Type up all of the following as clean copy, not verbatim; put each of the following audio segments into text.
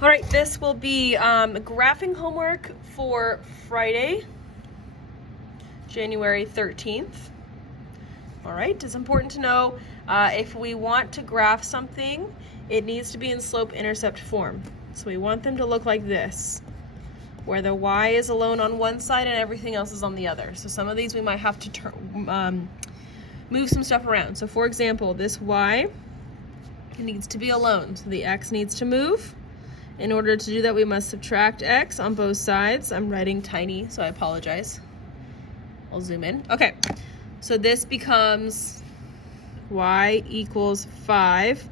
All right, this will be graphing homework for Friday, January 13th. All right, it's important to know if we want to graph something, it needs to be in slope-intercept form. So we want them to look like this, where the y is alone on one side and everything else is on the other. So some of these we might have to move some stuff around. So for example, this y needs to be alone, so the x needs to move. In order to do that, we must subtract x on both sides. I'm writing tiny, so I apologize. I'll zoom in. Okay, so this becomes y equals 5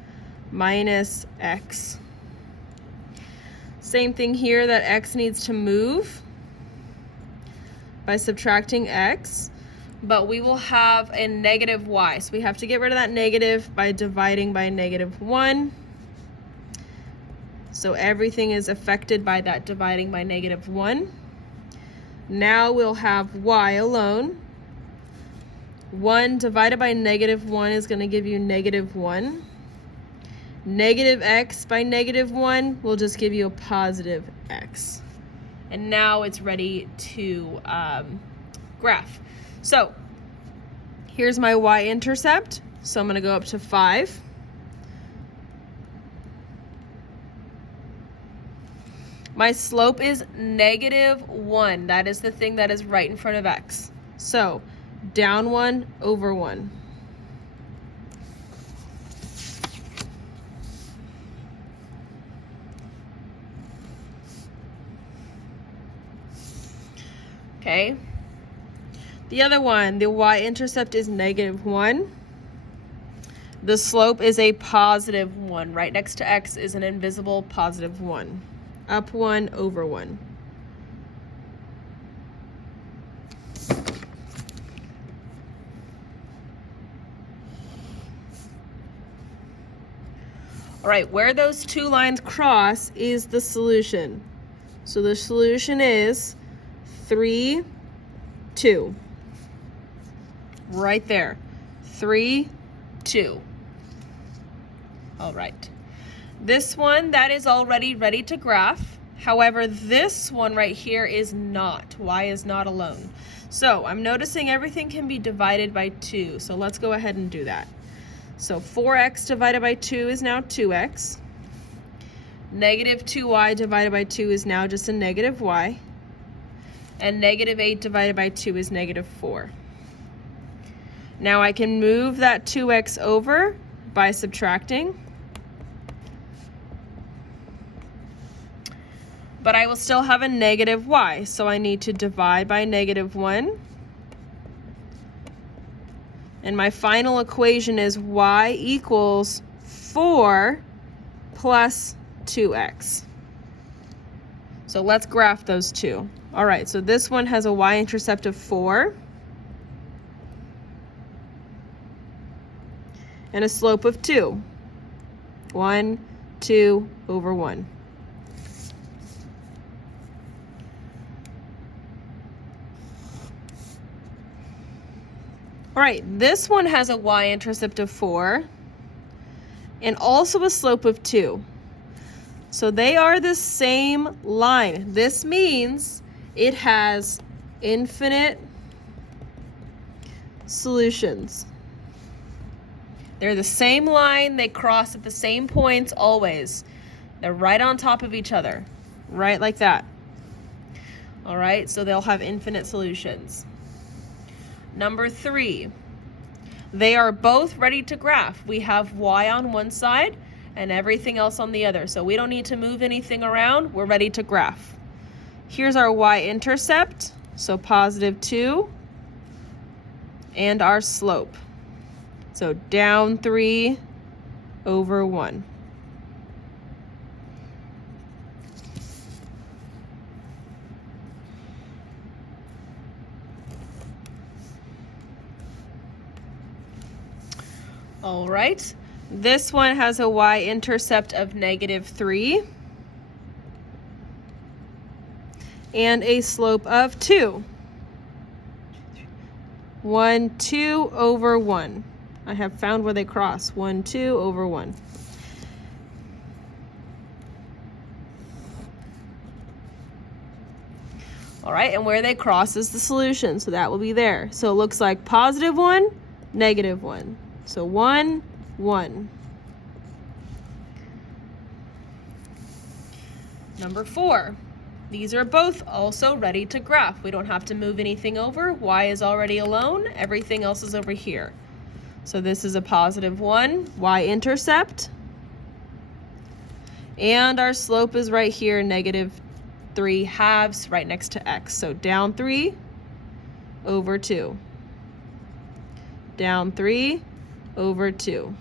minus x. Same thing here, that x needs to move by subtracting x, but we will have a negative y. So we have to get rid of that negative by dividing by -1. So everything is affected by that dividing by -1. Now we'll have y alone. 1 divided by -1 is going to give you -1. Negative x by -1 will just give you a positive x. And now it's ready to graph. So here's my y-intercept. So I'm going to go up to 5. My slope is -1. That is the thing that is right in front of x. So down 1 over 1. Okay. The other one, the y-intercept is -1. The slope is a +1. Right next to x is an invisible +1. Up 1 over 1. All right, where those two lines cross is the solution. So the solution is 3, 2. Right there. 3, 2. All right. This one, that is already ready to graph. However, this one right here is not. Y is not alone. So I'm noticing everything can be divided by 2. So let's go ahead and do that. So 4x divided by 2 is now 2x. -2y divided by 2 is now just a -y. And -8 divided by 2 is -4. Now I can move that 2x over by subtracting. But I will still have a -y, so I need to divide by -1. And my final equation is y equals 4 plus 2x. So let's graph those two. All right, so this one has a y-intercept of 4 and a slope of 2. 1, 2 over 1. All right, this one has a y-intercept of 4 and also a slope of 2. So they are the same line. This means it has infinite solutions. They're the same line, they cross at the same points always. They're right on top of each other, right like that. All right, so they'll have infinite solutions. Number 3, they are both ready to graph. We have y on one side and everything else on the other. So we don't need to move anything around. We're ready to graph. Here's our y-intercept, so +2, and our slope. So down 3 over 1. All right, this one has a y-intercept of -3 and a slope of 2. 1, 2 over 1. I have found where they cross. 1, 2 over 1. All right, and where they cross is the solution, so that will be there. So it looks like positive 1, negative 1. So 1, 1. Number 4. These are both also ready to graph. We don't have to move anything over. Y is already alone. Everything else is over here. So this is a positive 1, y-intercept. And our slope is right here, negative 3/2 right next to x. So down 3 over 2. Down 3 over 2.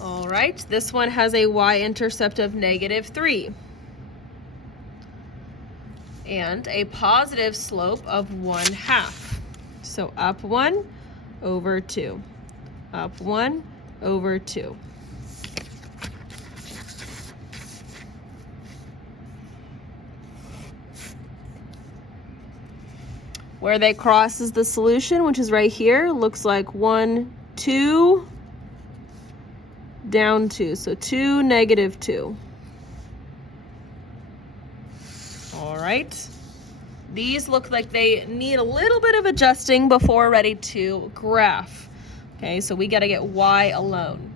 All right, this one has a y-intercept of negative 3 and a positive slope of 1/2. So up 1 over 2, up 1 over 2. Where they cross is the solution, which is right here. Looks like 1, 2, down 2. So 2, negative 2. All right. These look like they need a little bit of adjusting before ready to graph. Okay, so we got to get y alone.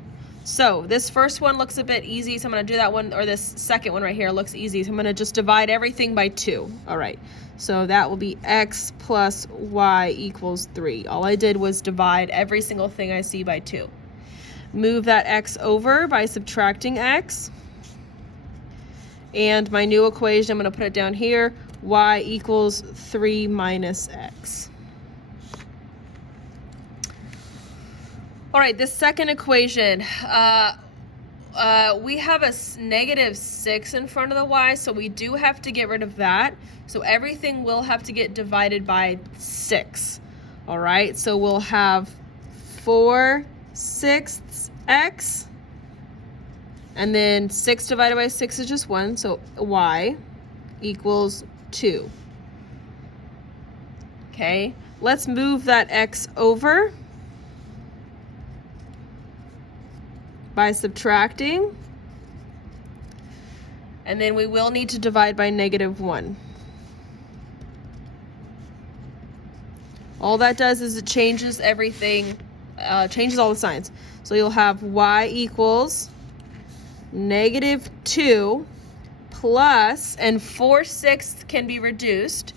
So this first one looks a bit easy, so I'm going to do that one, or this second one right here looks easy. So I'm going to just divide everything by 2. All right, so that will be x plus y equals 3. All I did was divide every single thing I see by 2. Move that x over by subtracting x. And my new equation, I'm going to put it down here, y equals 3 minus x. All right, this second equation, we have a negative 6 in front of the y, so we do have to get rid of that. So everything will have to get divided by 6. All right, so we'll have 4/6 x, and then 6 divided by 6 is just 1, so y equals 2. Okay, let's move that x over by subtracting, and then we will need to divide by negative 1. All that does is it changes everything, changes all the signs. So you'll have y equals negative 2 plus, and 4/6 can be reduced,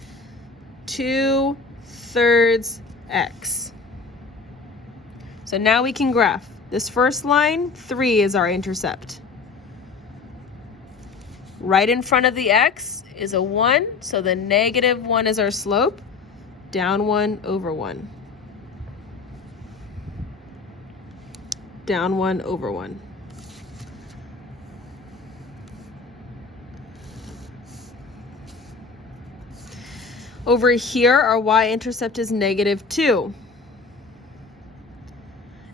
2/3 x. So now we can graph. This first line, 3 is our intercept. Right in front of the x is a 1, so the negative 1 is our slope, down 1 over 1. Down 1 over 1. Over here, our y-intercept is negative 2.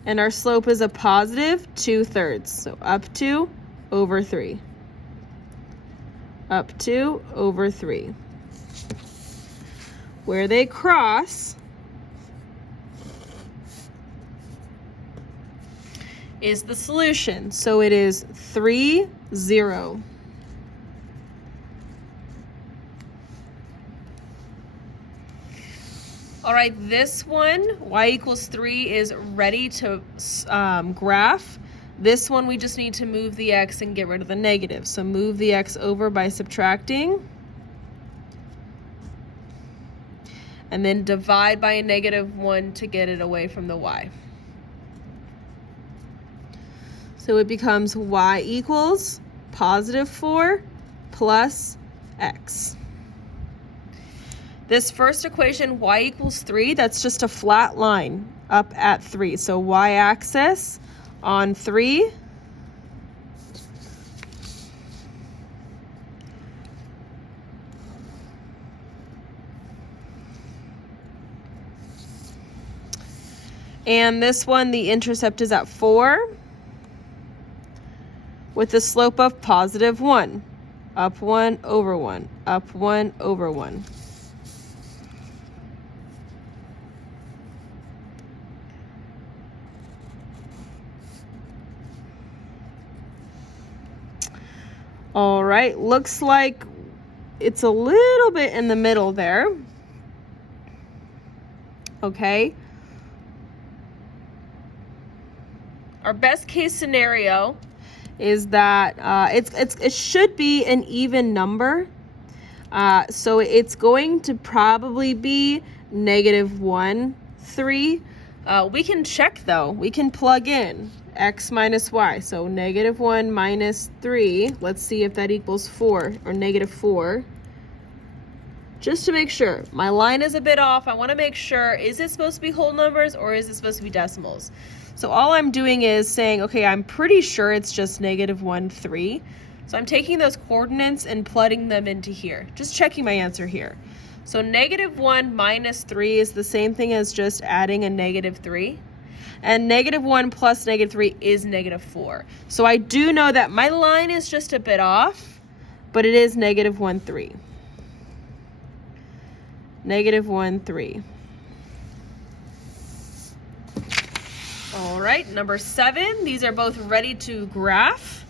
And our slope is a positive 2/3. So up 2 over 3. Up 2 over 3. Where they cross is the solution. So it is 3, 0. All right, this one, y equals 3, is ready to graph. This one, we just need to move the x and get rid of the negative. So move the x over by subtracting. And then divide by a negative 1 to get it away from the y. So it becomes y equals positive 4 plus x. This first equation, y equals 3, that's just a flat line up at 3. So y-axis on 3. And this one, the intercept is at 4 with the slope of positive 1. Up 1 over 1. Up 1 over 1. All right, looks like it's a little bit in the middle there. Okay. Our best case scenario is that it should be an even number. So it's going to probably be -1, 3. We can check though. We can plug in x minus y. So -1 minus 3. Let's see if that equals 4 or -4. Just to make sure. My line is a bit off. I want to make sure, is it supposed to be whole numbers or is it supposed to be decimals? So all I'm doing is saying, okay, I'm pretty sure it's just -1, 3. So I'm taking those coordinates and plotting them into here. Just checking my answer here. So -1 minus 3 is the same thing as just adding a -3. And -1 plus -3 is -4. So I do know that my line is just a bit off, but it is -1, 3. -1, 3. All right, number 7. These are both ready to graph.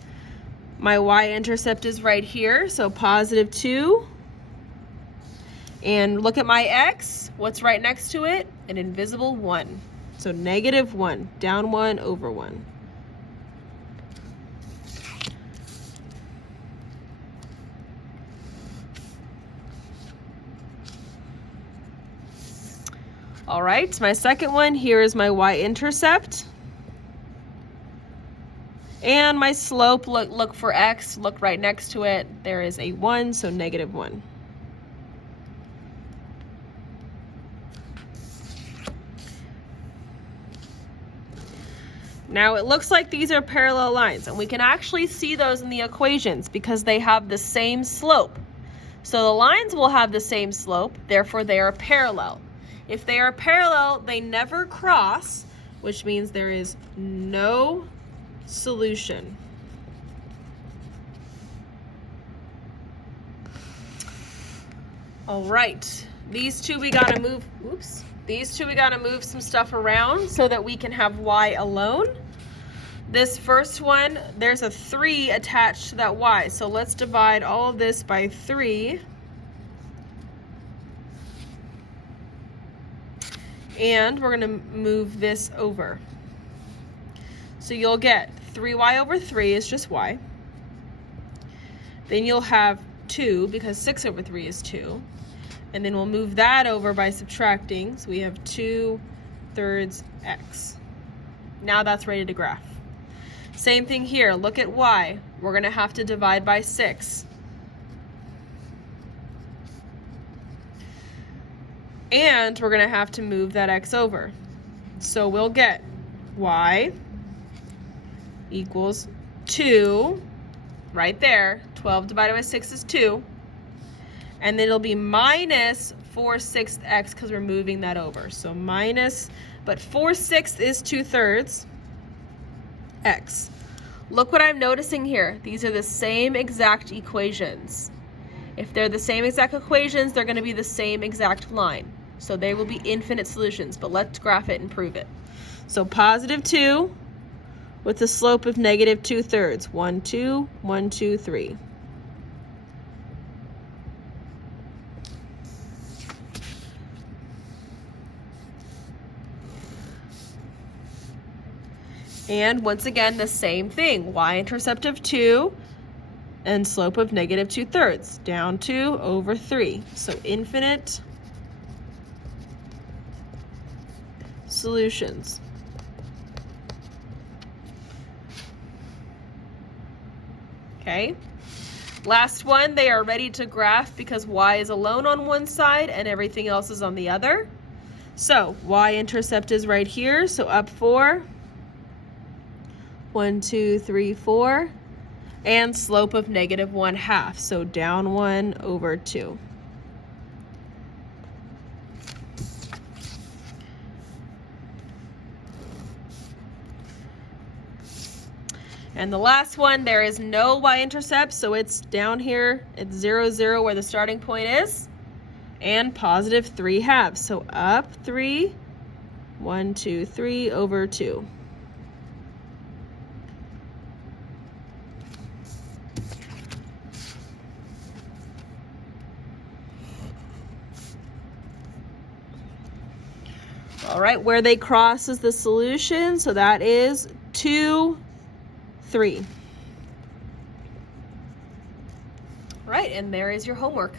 My y-intercept is right here, so +2. And look at my x. What's right next to it? An invisible 1. So -1, down 1, over 1. All right, my second one, here is my y-intercept. And my slope, look for x, look right next to it. There is a 1, so -1. Now it looks like these are parallel lines, and we can actually see those in the equations because they have the same slope. So the lines will have the same slope, therefore they are parallel. If they are parallel, they never cross, which means there is no solution. All right, these two we gotta move, These two we gotta move some stuff around so that we can have y alone. This first one, there's a 3 attached to that y, so let's divide all of this by 3. And we're gonna move this over. So you'll get 3y over 3 is just y. Then you'll have 2 because 6 over 3 is 2. And then we'll move that over by subtracting. So we have 2/3 x. Now that's ready to graph. Same thing here, look at y. We're gonna have to divide by 6. And we're gonna have to move that x over. So we'll get y equals 2, right there. 12 divided by 6 is 2. And then it'll be minus 4/6 x because we're moving that over. So minus, but 4/6 is 2/3 x. Look what I'm noticing here. These are the same exact equations. If they're the same exact equations, they're going to be the same exact line. So they will be infinite solutions, but let's graph it and prove it. So +2 with a slope of -2/3. 1, 2, 1, 2, 3. And once again, the same thing, y-intercept of 2 and slope of -2/3, down 2 over 3. So infinite solutions. Okay, last one, they are ready to graph because y is alone on one side and everything else is on the other. So y-intercept is right here, so up 4. 1, 2, 3, 4, and slope of -1/2, so down 1 over 2. And the last one, there is no y-intercept, so it's down here at 0, 0 where the starting point is, and +3/2, so up 3, 1, 2, 3 over 2. All right, where they cross is the solution, so that is 2, 3. All right, and there is your homework.